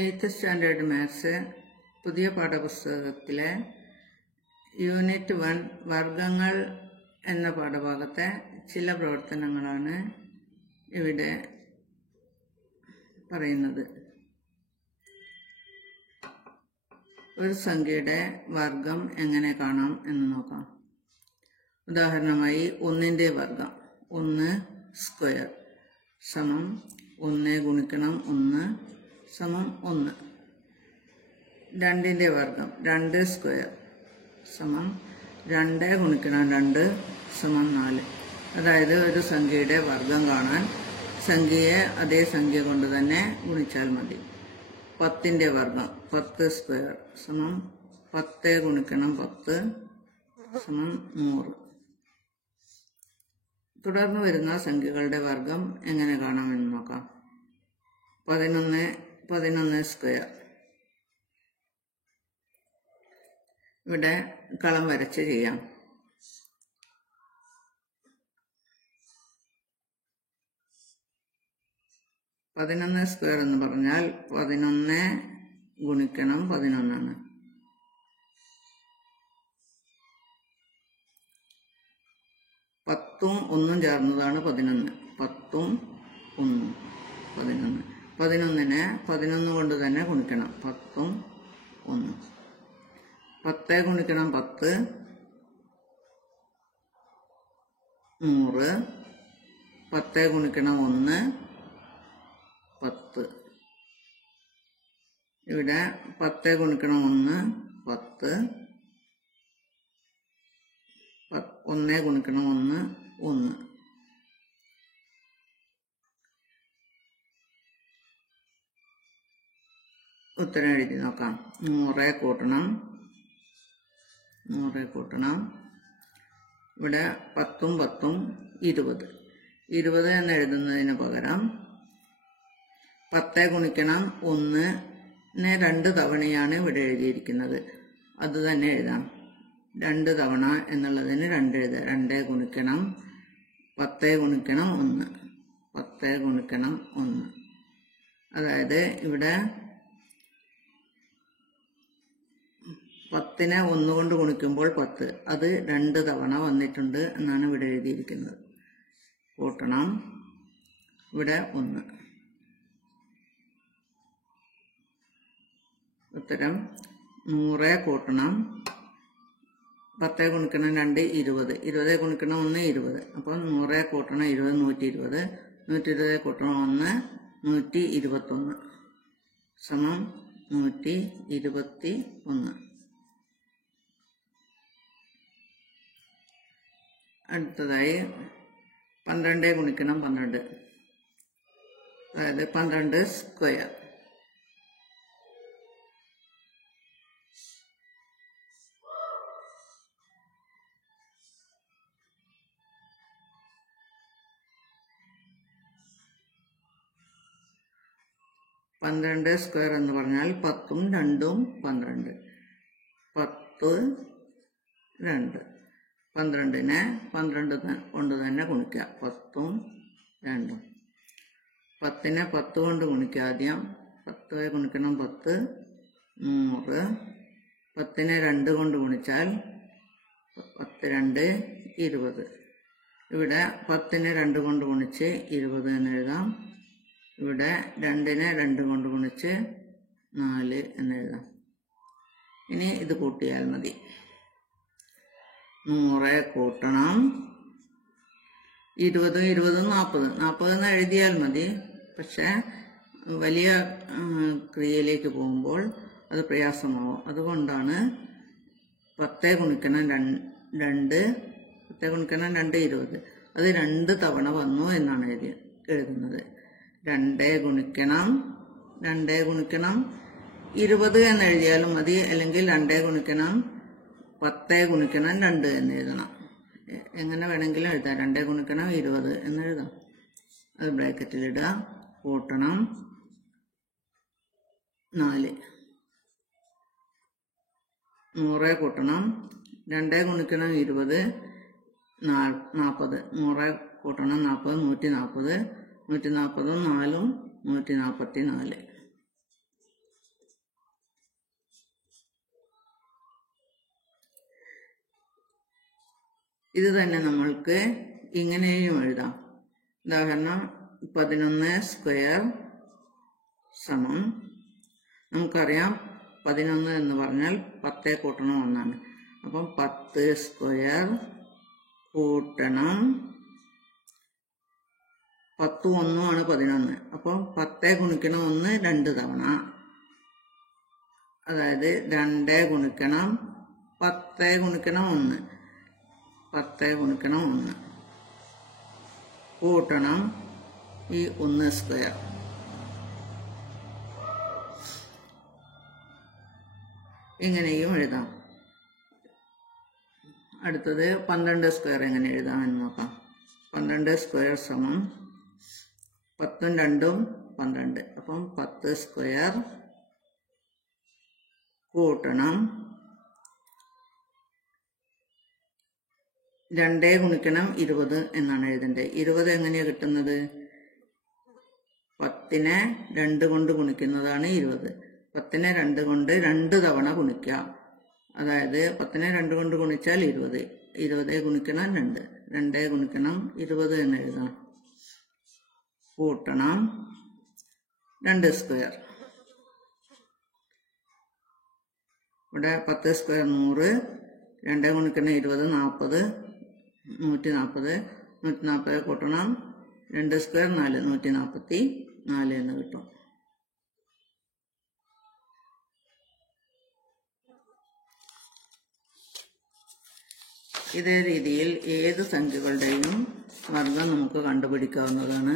8th standard maths പുതിയ പാഠപുസ്തകത്തിലെ unit 1 വർഗങ്ങൾ എന്ന പാഠഭാഗത്തെ ചില പ്രവർത്തനങ്ങളാണ് ഇവിടെ പറയുന്നത്. ഒരു സംഖ്യയുടെ വർഗം എങ്ങനെ കാണാം എന്ന് നോക്കാം. ഉദാഹരണമായി 1ന്റെ വർഗം 1 സ്ക്വയർ സമം 1 ഗുണിക്കണം 1 സമം 1. 2ന്റെ വർഗം 2 സ്ക്വയർ സമം 2 ഗുണിക്കണം 2 സമം 4. അതായത് ഒരു സംഖ്യയുടെ വർഗം കാണാൻ സംഖ്യയെ അതേ സംഖ്യ കൊണ്ട് തന്നെ ഗുണിച്ചാൽ മതി. 10ന്റെ വർഗം 10 സ്ക്വയർ സമം 10 ഗുണിക്കണം 10 സമം 100. തുടർന്ന് വരുന്ന സംഖ്യകളുടെ വർഗം എങ്ങനെ കാണാമെന്ന് നോക്കാം. 11 സ്ക്വയർ. ഇവിടെ കളം വരച്ച് ചെയ്യാം. 11 സ്ക്വയർ എന്ന് പറഞ്ഞാൽ 11 ഗുണിക്കണം 11 ആണ്. 10ഉം 1ഉം ചേർന്നതാണ് 11. 10ഉം 1ഉം 11. 11നെ 11 കൊണ്ട് തന്നെ ഗുണിക്കണം. 10ഉം 1. 10 ഗുണിക്കണം 10 100. 10 ഗുണിക്കണം 1 10. ഇവിടെ 10 ഗുണിക്കണം 1 10. 1 ഗുണിക്കണം 1 1. ഉത്തരം എഴുതി നോക്കാം. 100 കൂട്ടണം. ഇവിടെ 10ഉം 10ഉം 20. 20 എന്ന് എഴുതുന്നതിന് പകരം 10 ഗുണിക്കണം 1നെ 2 തവണയാണ് ഇവിടെ എഴുതിയിരിക്കുന്നത്. അത് തന്നെ എഴുതാം. 2 തവണ എന്നുള്ളതിന് 2 എഴുതാം. 2 ഗുണിക്കണം 10 ഗുണിക്കണം 1. 10 ഗുണിക്കണം 1. അതായത് ഇവിടെ 10നെ 1 കൊണ്ട് ഗുണിക്കുമ്പോൾ 10. അത് 2 തവണ വന്നിട്ടുണ്ട് എന്നാണ് ഇവിടെ എഴുതിയിരിക്കുന്നത്. കൂട്ടണം. ഇവിടെ 1. ഉത്തരം 100 കൂട്ടണം 10 ഗുണിക്കണം 2 20. 20 ഗുണിക്കണം 1 20. അപ്പം 100 കൂട്ടണം 20 120. 120 കൂട്ടണം 1 121 സമം 121. അടുത്തതായി 12 ഗുണിക്കണം 12. അതായത് 12 സ്ക്വയർ. പന്ത്രണ്ട് സ്ക്വയർ എന്ന് പറഞ്ഞാൽ 10ഉം 2ഉം 12. 10 2. 12നെ 12 കൊണ്ട് തന്നെ ഗുണിക്കുക. 10ഉം 2ഉം. 10നെ 10 കൊണ്ട് ഗുണിക്കുക. ആദ്യം 10 ഗുണിക്കണം 10 100. 10നെ 2 കൊണ്ട് ഗുണിച്ചാൽ 10 2 20. ഇവിടെ 10നെ 2 കൊണ്ട് ഗുണിച്ച് 20 എന്ന് എഴുതാം. ഇവിടെ 2നെ 2 കൊണ്ട് ഗുണിച്ച് 4 എന്ന് എഴുതാം. ഇനി ഇത് കൂട്ടിയാൽ മതി. 100 കൂട്ടണം 20 20 40. 40 എന്ന് എഴുതിയാൽ മതി. പക്ഷെ വലിയ ക്രിയയിലേക്ക് പോകുമ്പോൾ അത് പ്രയാസമാവും. അതുകൊണ്ടാണ് 10 ഗുണിക്കണം 2 10 ഗുണിക്കണം 2 20. അത് 2 തവണ വന്നു എന്നാണ് എഴുതുന്നത്. 2 ഗുണിക്കണം 20 എന്ന് എഴുതിയാലും മതി. അല്ലെങ്കിൽ 2 ഗുണിക്കണം 10 ഗുണിക്കണം 2 എന്ന് എഴുതണം. എങ്ങനെ വേണമെങ്കിലും എഴുതാം. 2 ഗുണിക്കണം 20 എന്ന് എഴുതാം. അത് ബ്രാക്കറ്റിലിടുക. കൂട്ടണം 4. 100 കൂട്ടണം 2 ഗുണിക്കണം 20 40. 100 കൂട്ടണം 40 140. 140ഉം 4ഉം 144. ഇത് തന്നെ നമ്മൾക്ക് ഇങ്ങനെയും എഴുതാം. ഉദാഹരണം 11 സ്ക്വയർ സമം, നമുക്കറിയാം 11 എന്ന് പറഞ്ഞാൽ 10 കൂട്ടണം 1 അപ്പം 10 സ്ക്വയർ കൂട്ടണം 10 1 11. അപ്പം 10 ഗുണിക്കണം 1 2 തവണ, അതായത് 2 ഗുണിക്കണം 10 ഗുണിക്കണം 1 10 ഗുണിക്കണം 1 കൂട്ടണം ഈ 1 സ്ക്വയർ. ഇങ്ങനെയും എഴുതാം. അടുത്തത് 12 സ്ക്വയർ എങ്ങനെ എഴുതാമെന്ന് നോക്കാം. 12 സ്ക്വയർ സമം 10ഉം 2ഉം 12. അപ്പം 10 സ്ക്വയർ കൂട്ടണം 2 ഗുണിക്കണം 20 എന്നാണ് എഴുതേണ്ടത്. 20 എങ്ങനെയാണ് കിട്ടുന്നത്? 10നെ 2 കൊണ്ട് ഗുണിക്കുന്നതാണ് 20. 10നെ 2 കൊണ്ട് 2 തവണ ഗുണിക്കുക. അതായത് 10നെ 2 കൊണ്ട് ഗുണിച്ചാൽ 20. 20 ഗുണിക്കണം 2, 2 ഗുണിക്കണം 20 എന്ന് എഴുതാം. കൂട്ടണം 2 സ്ക്വയർ. ഇവിടെ 10 സ്ക്വയർ 100, 2 ഗുണിക്കണം 20 40, 140. 140 കൂട്ടണം 2 സ്ക്വയർ 4, 144 എന്ന് കിട്ടും. ഇതേ രീതിയിൽ ഏത് സംഖ്യകളുടെയും വർഗം നമുക്ക് കണ്ടുപിടിക്കാവുന്നതാണ്.